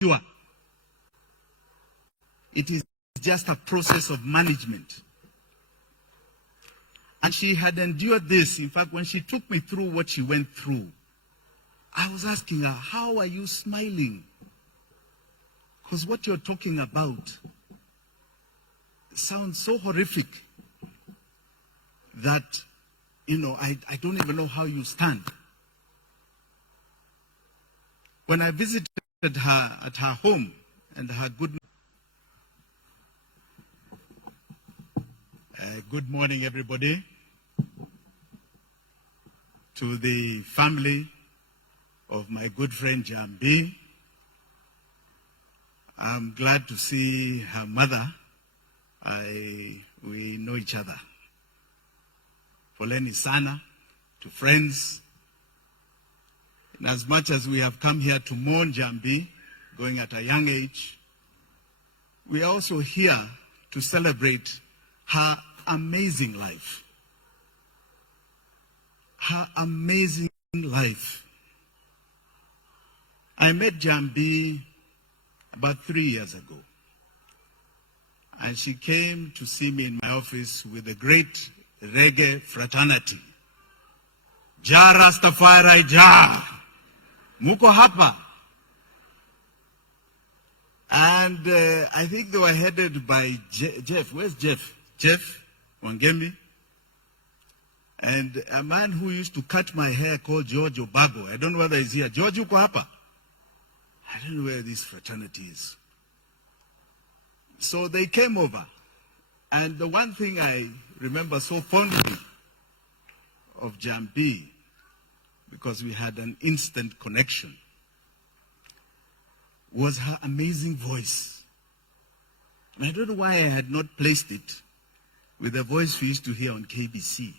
cure. It is just a process of management. And she had endured this. In fact, when she took me through what she went through, I was asking her, how are you smiling? Because what you're talking about sounds so horrific that, I don't even know how you stand. When I visited her at her home and her good morning, everybody, to the family of my good friend Njambi. I'm glad to see her mother. We know each other. Poleni sana, to friends. And as much as we have come here to mourn Njambi, going at a young age, we are also here to celebrate her amazing life. Her amazing life. I met Njambi about 3 years ago. And she came to see me in my office with a great reggae fraternity. Ja Rastafari Ja. Muko hapa. And I think they were headed by Jeff. Where's Jeff? Jeff Wangemi. And a man who used to cut my hair called George Obago. I don't know whether he's here. George, uko hapa? I don't know where this fraternity is. So they came over. And the one thing I remember so fondly of Njambi, because we had an instant connection, was her amazing voice. And I don't know why I had not placed it with the voice we used to hear on KBC.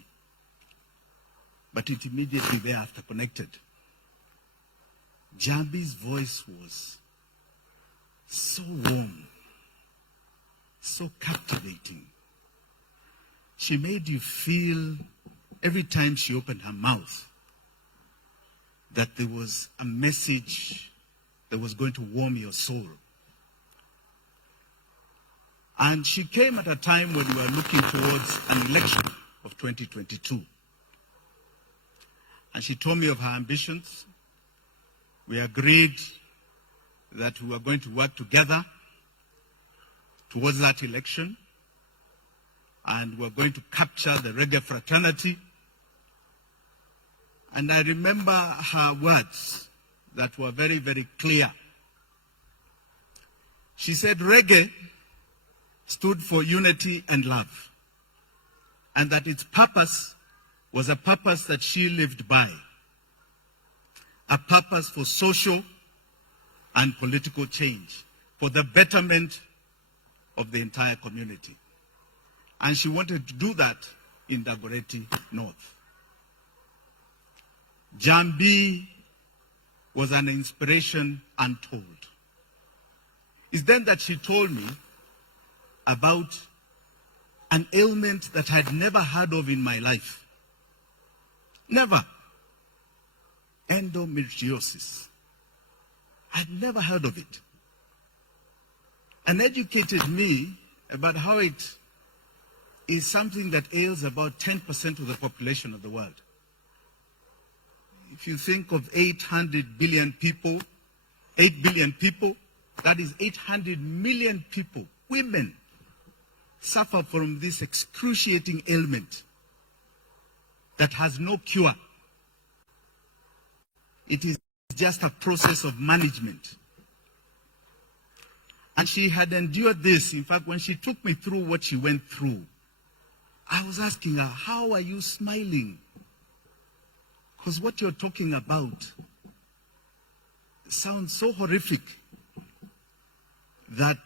But it immediately thereafter connected. Njambi's voice was so warm, so captivating. She made you feel, every time she opened her mouth, that there was a message that was going to warm your soul. And she came at a time when we were looking towards an election of 2022. And she told me of her ambitions. We agreed that we were going to work together towards that election, and we were going to capture the reggae fraternity. And I remember her words that were very, very clear. She said reggae stood for unity and love, and that its purpose was a purpose that she lived by, a purpose for social and political change, for the betterment of the entire community. And she wanted to do that in Dagoretti North. Njambi was an inspiration untold. It's then that she told me about an ailment that I'd never heard of in my life. Never. Endometriosis. I'd never heard of it. And educated me about how it is something that ails about 10% of the population of the world. If you think of 800 billion people, 8 billion people, that is 800 million people, women, suffer from this excruciating ailment that has no cure. It is just a process of management. And she had endured this. In fact, when she took me through what she went through, I was asking her, how are you smiling? Because what you're talking about sounds so horrific that,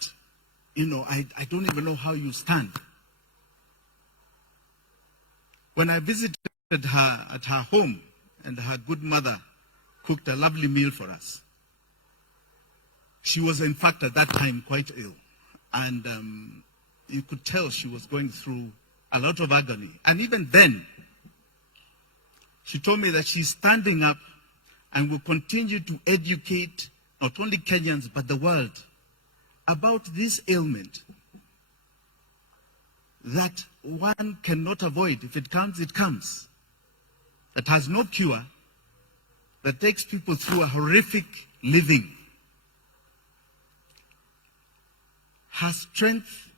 I don't even know how you stand. When I visited her at her home, and her good mother cooked a lovely meal for us, she was, in fact, at that time quite ill. And you could tell she was going through a lot of agony. And even then, she told me that she's standing up and will continue to educate not only Kenyans, but the world, about this ailment that one cannot avoid. If it comes, it comes. That has no cure, that takes people through a horrific living. Her strength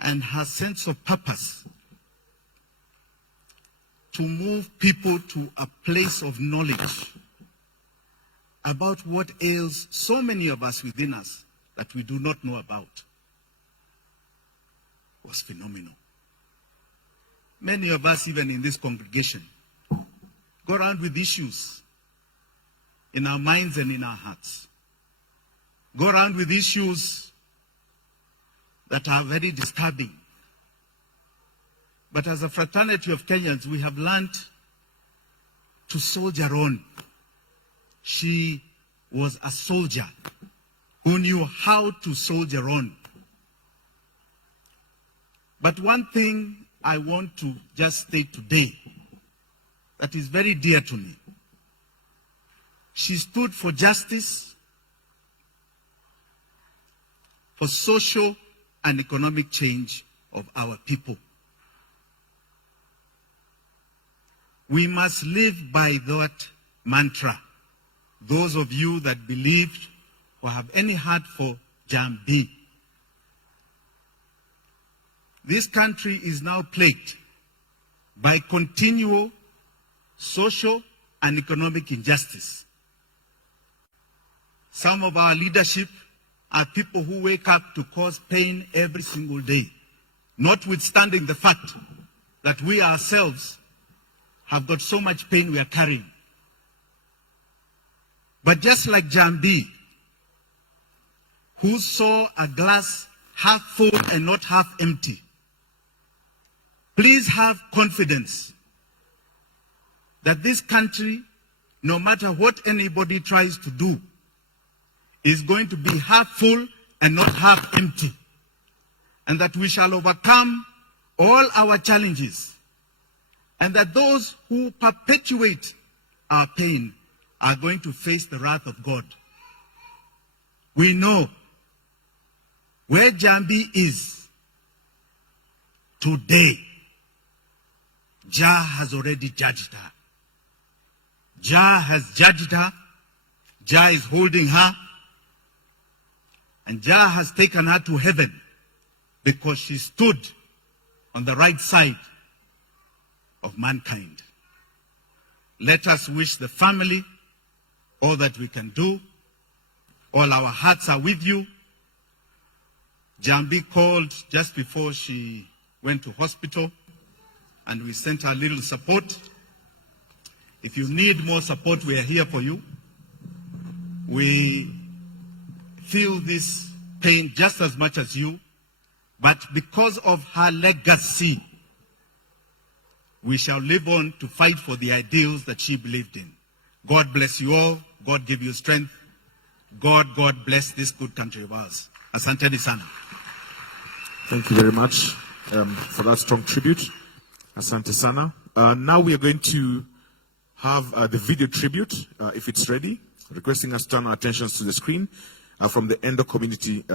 and her sense of purpose to move people to a place of knowledge about what ails so many of us within us that we do not know about was phenomenal. Many of us, even in this congregation, go around with issues in our minds and in our hearts. Go around with issues that are very disturbing. But as a fraternity of Kenyans, we have learned to soldier on. She was a soldier who knew how to soldier on. But one thing I want to just state today that is very dear to me. She stood for justice, for social and economic change of our people. We must live by that mantra. Those of you that believed or have any heart for Njambi. This country is now plagued by continual social and economic injustice. Some of our leadership are people who wake up to cause pain every single day, notwithstanding the fact that we ourselves have got so much pain we are carrying. But just like Njambi, who saw a glass half full and not half empty, please have confidence that this country, no matter what anybody tries to do, is going to be half full and not half empty. And that we shall overcome all our challenges. And that those who perpetuate our pain are going to face the wrath of God. We know where Njambi is today. Jah has already judged her. Jah has judged her. Jah is holding her. And Jah has taken her to heaven because she stood on the right side of mankind. Let us wish the family all that we can do. All our hearts are with you. Njambi called just before she went to hospital, and we sent her a little support. If you need more support, we are here for you. We feel this pain just as much as you, but because of her legacy, we shall live on to fight for the ideals that she believed in. God bless you all. God give you strength. God bless this good country of ours. Asanteni sana. Thank you very much for that strong tribute. Asante sana. Now we are going to have the video tribute, if it's ready, requesting us to turn our attentions to the screen from the Endo community.